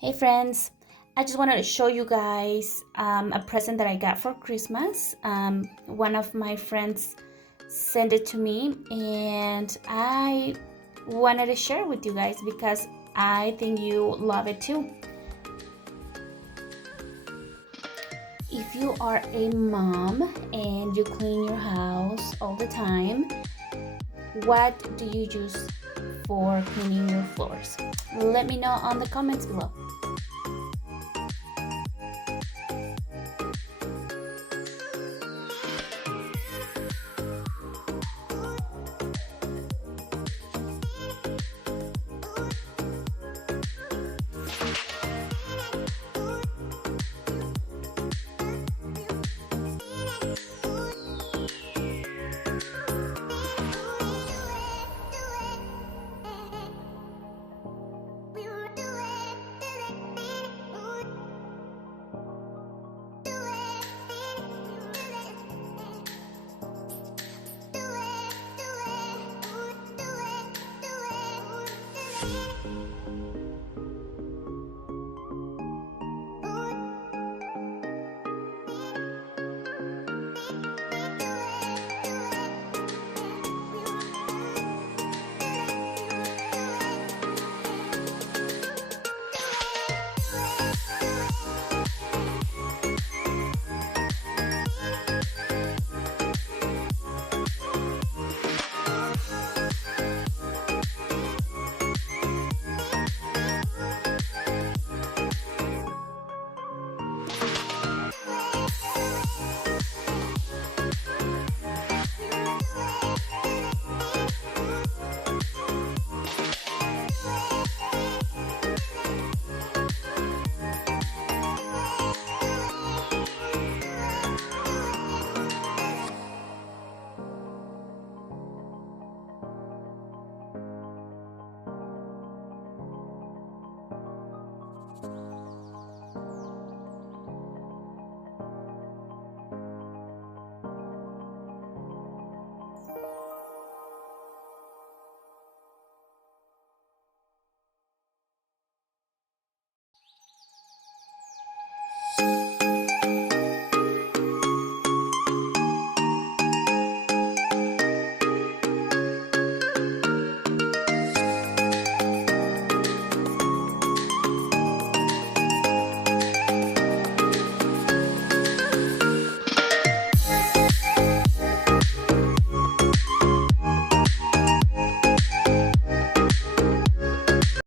Hey friends, I just wanted to show you guys a present that I got for Christmas. One of my friends sent it to me and I wanted to share with you guys because I think you love it too. If you are a mom and you clean your house all the time, what do you use for cleaning your floors? Let me know on the comments below.